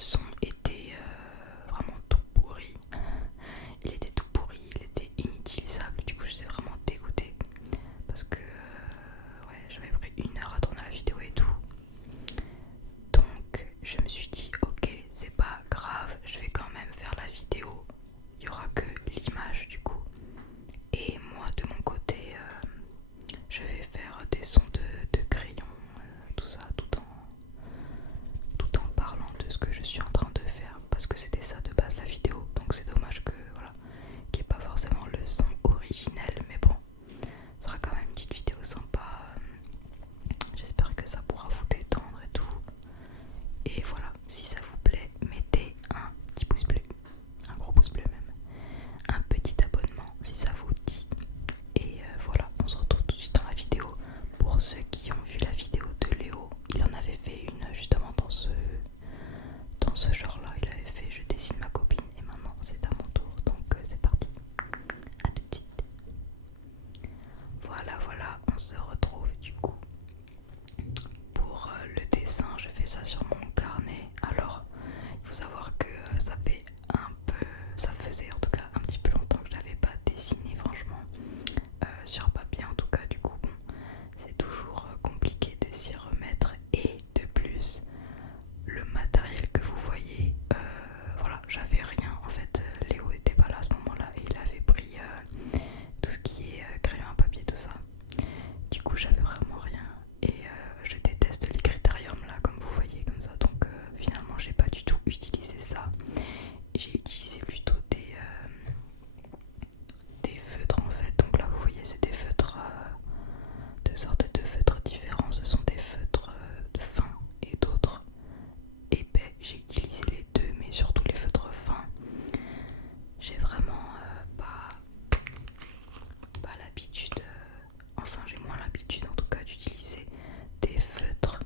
son était vraiment tout pourri. Il était tout pourri, il était inutilisable. Du coup, j'étais vraiment dégoûtée parce que ouais, j'avais pris 1 heure à tourner la vidéo et tout. Donc, je me suis dit, ok, c'est pas grave, je vais quand même faire la vidéo. Il y aura que l'image du coup. Et moi, de mon côté, je vais faire des sons de crayon, tout ça, tout en parlant de ce que je suis en train de faire, parce que c'était ça de base la vidéo. Donc c'est dommage que voilà, qu'il n'y ait pas forcément le son originel, mais bon, ce sera quand même une petite vidéo sympa. J'espère que ça pourra vous détendre et tout. Et voilà, si ça vous plaît, mettez un petit pouce bleu, un gros pouce bleu même, un petit abonnement si ça vous dit. Et voilà, on se retrouve tout de suite dans la vidéo. Pour ceux qui ont vu la vidéo de Léo, il en avait fait une justement dans ce genre là. Il avait fait je dessine ma copine et maintenant c'est à mon tour. Donc c'est parti, à tout de suite. Voilà, on se retrouve du coup. Pour le dessin, je fais ça sur mon carnet. Alors, il faut savoir que ça faisait en tout cas un petit peu longtemps que je n'avais pas dessiné franchement sur papier en tout cas. Du coup, bon, c'est toujours compliqué de s'y remettre et de plus, le matériel que vous voyez, voilà, j'avais rien en fait. Léo était pas là à ce moment-là et il avait pris tout ce qui est crayon à papier, tout ça. Du coup, j'avais vraiment rien et je déteste les critériums là, comme vous voyez, comme ça. Donc, finalement, j'ai pas du tout utilisé ça. J'ai utilisé plutôt des feutres en fait. Donc là, vous voyez, c'est des feutres, deux sortes de feutres différents. Ce sont des feutres fins et d'autres épais. J'ai utilisé les deux, mais surtout les feutres fins. J'ai vraiment pas l'habitude, enfin j'ai moins l'habitude en tout cas d'utiliser des feutres.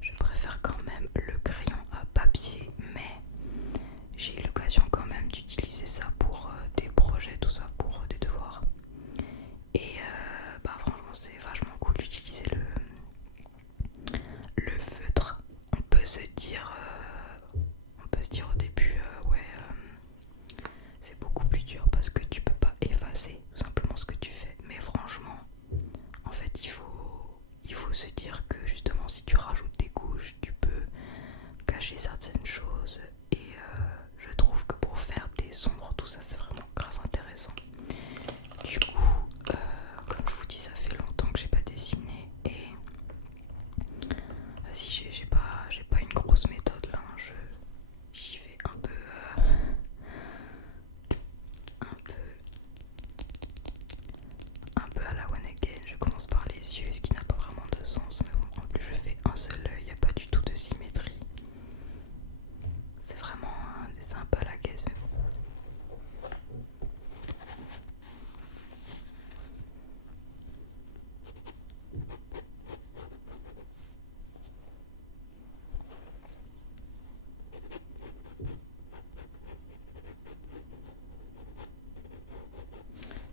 Je préfère quand même le crayon à papier, mais j'ai eu l'occasion quand même d'utiliser ça pour des projets, tout ça, pour des devoirs. Et franchement c'est vachement cool d'utiliser le feutre. On peut se dire au début c'est beaucoup plus dur parce que tu peux pas effacer tout simplement ce que tu fais. Mais franchement, en fait, il faut se dire que justement, si tu rajoutes des couches, tu peux cacher certaines choses. Et je trouve que pour faire des sombres, tout ça, c'est vraiment grave intéressant. Du coup, comme je vous dis, ça fait longtemps que j'ai pas dessiné et si j'ai pas une grosse méthode là. J'y vais un peu un peu à la one again. Je commence par les yeux, ce qui n'a pas vraiment de sens, mais bon, en plus je fais un seul œil, il n'y a pas du tout de symétrie. C'est vraiment un dessin un peu à la caisse, mais bon.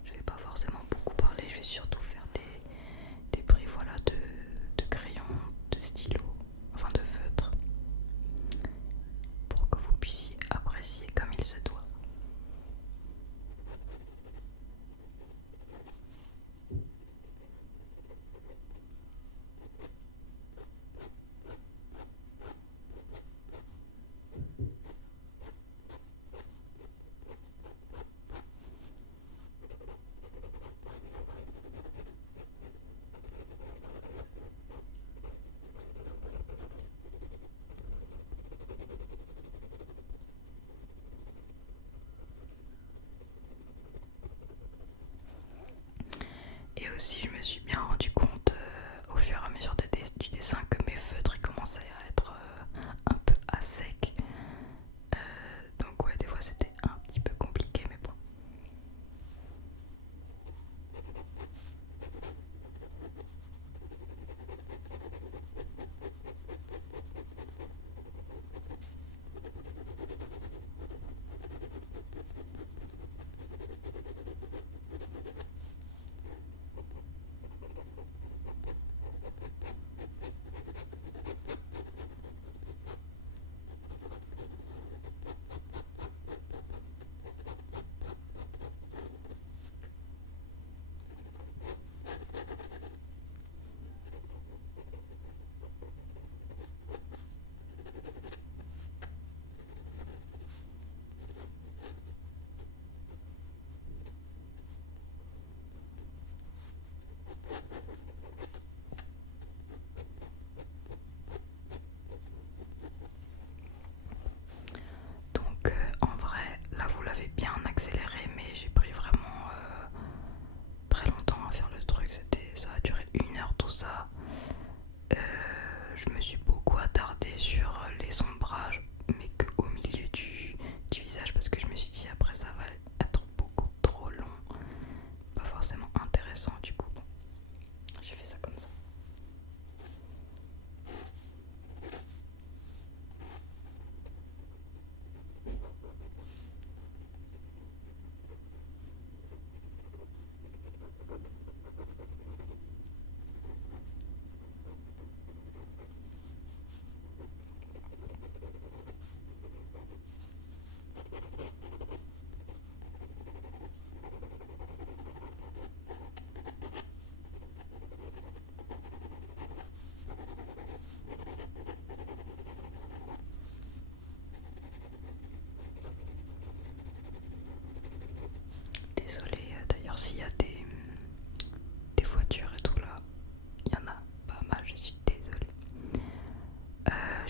Je vais pas forcément beaucoup parler, je vais surtout faire des pris voilà, de crayon, de stylo, enfin de feutre, pour que vous puissiez apprécier comme il se doit. Et aussi je me suis bien rendu compte au fur et à mesure du dessin que mes feutres ils commençaient à être un peu à sec. Donc ouais, des fois c'était un petit peu compliqué, mais bon.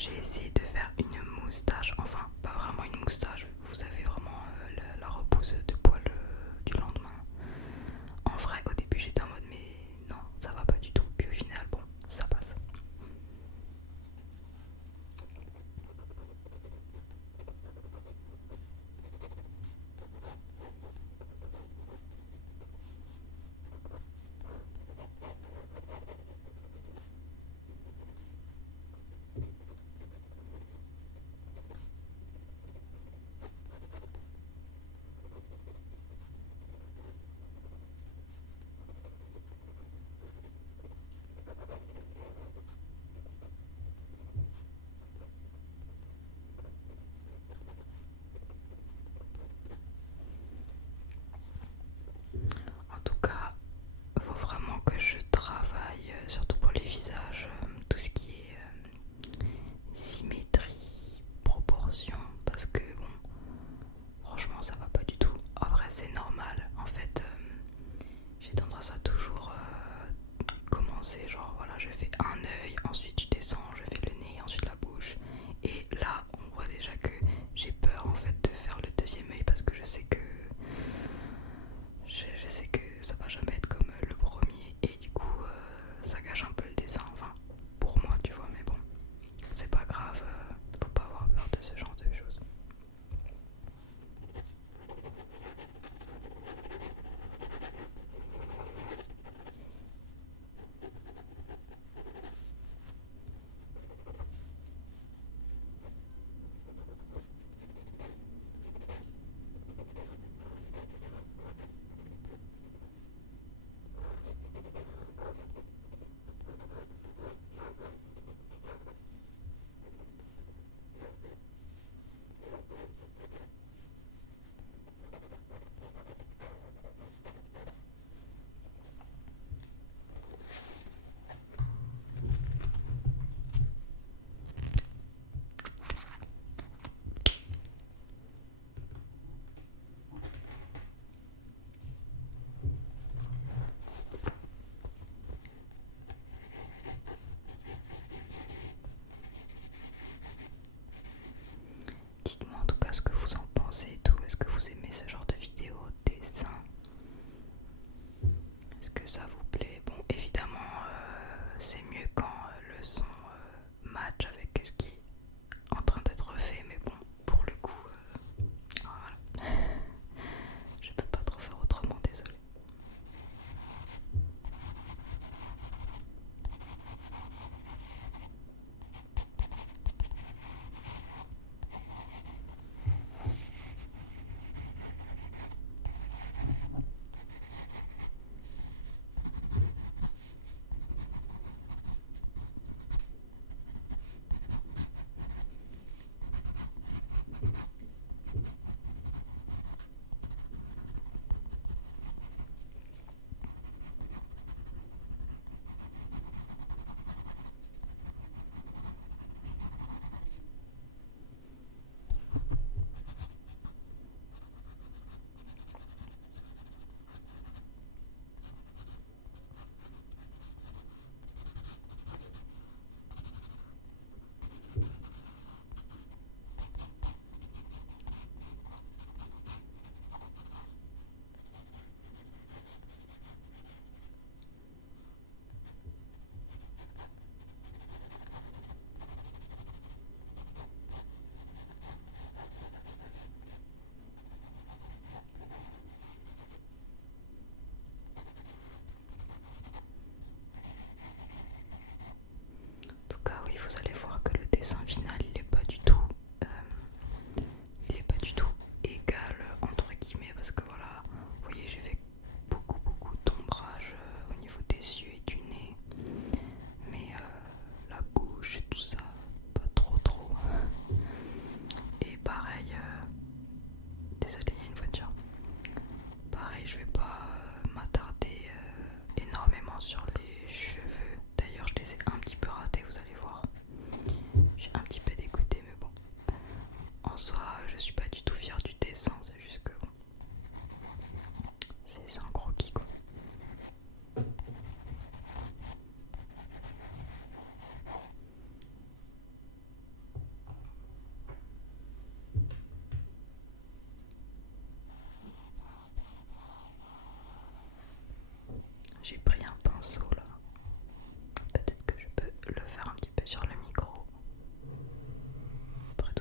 j'ai essayé de faire une moustache, enfin pas vraiment une moustache, vous avez vraiment la repousse de poils du lendemain. En vrai au début j'étais en mode mais non ça va pas du tout, puis au final bon ça passe.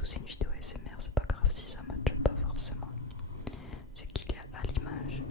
tout, c'est une vidéo ASMR, c'est pas grave si ça matche pas forcément. C'est qu'il y a à l'image.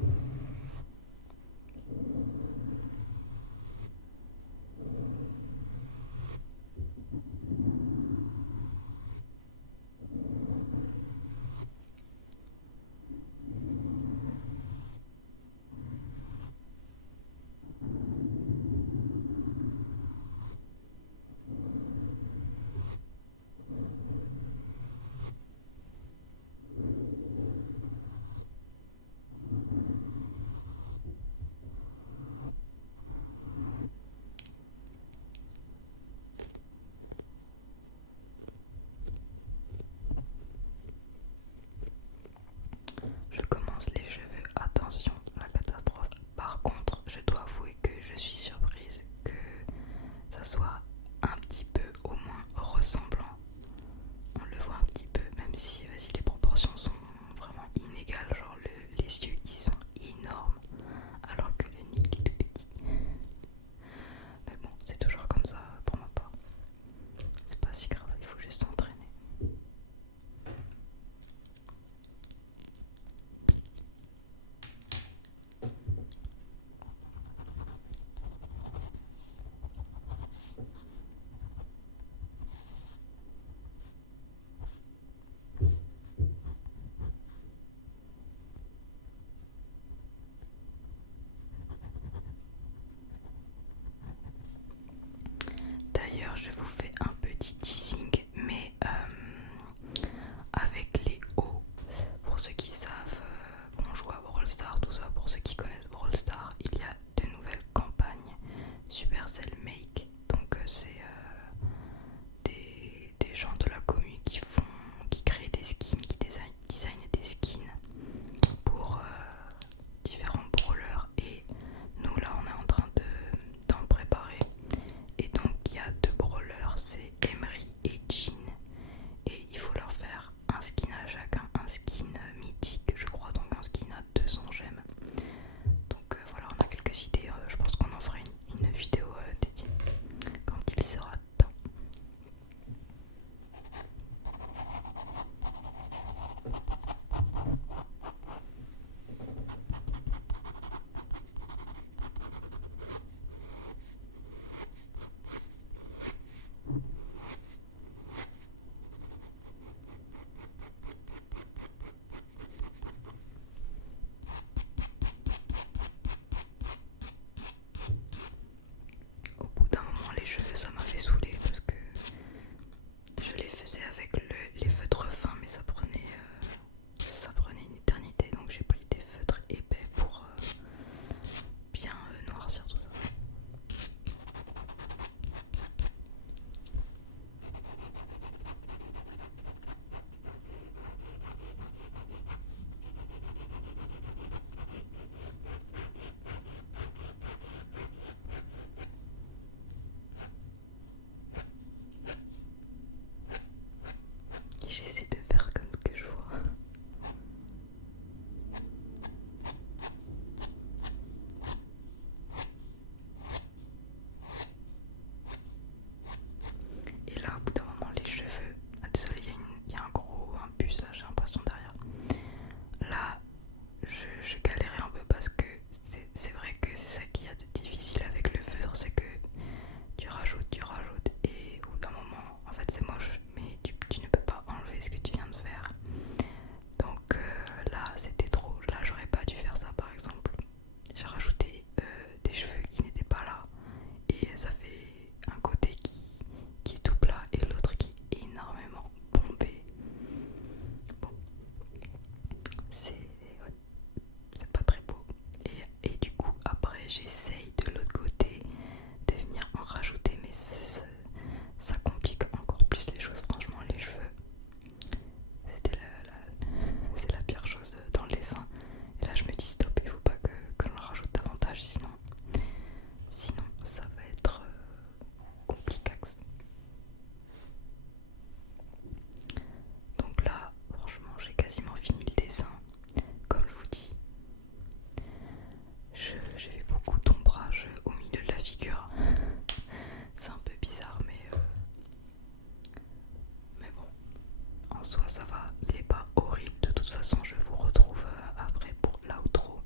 soi ça va, il est pas horrible. De toute façon je vous retrouve après pour l'outro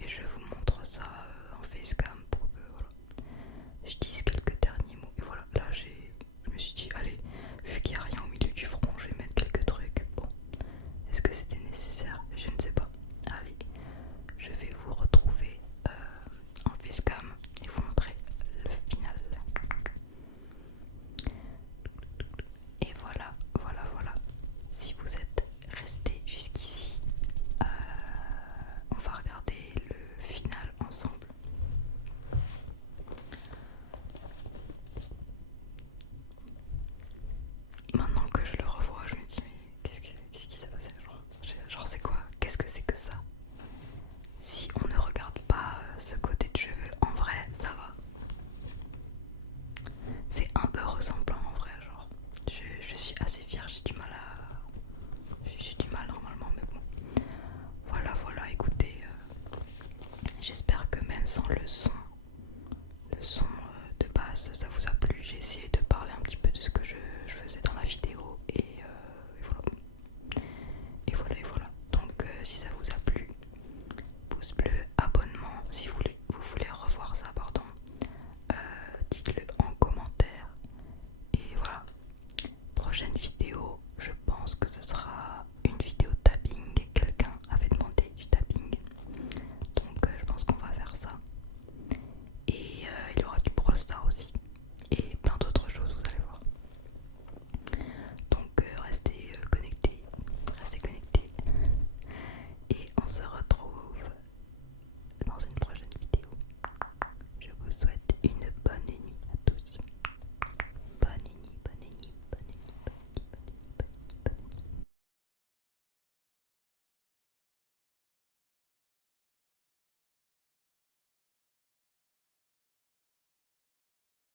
et je vous montre ça en facecam pour que voilà, je dise quelques derniers mots. Et voilà, là je me suis dit allez, vu qu'il n'y a rien au milieu du front, je vais mettre quelques trucs. Bon, est-ce que c'était nécessaire? Je ne sais pas. Allez, je vais vous retrouver en facecam et vous montrer le final. Et voilà, voilà, voilà. Si vous êtes resté jusqu'ici, on va regarder le final ensemble. Maintenant que je le revois, je me dis mais qu'est-ce qui s'est passé? Genre c'est quoi? Qu'est-ce que c'est que ça? Si on ne regarde pas ce côté de cheveux, en vrai ça va. C'est un peu ressemblant en vrai, genre. Je suis assez fière, j'ai du mal normalement, mais bon. Voilà, voilà, écoutez, j'espère que même sans le son de base, ça vous a plu. J'ai essayé de parler un petit peu de ce que je faisais dans la vidéo et voilà. Et voilà, et voilà. Donc si ça vous a plu, pouce bleu, abonnement, si vous voulez revoir ça, pardon, dites-le en commentaire. Et voilà, prochaine vidéo, je pense que ce sera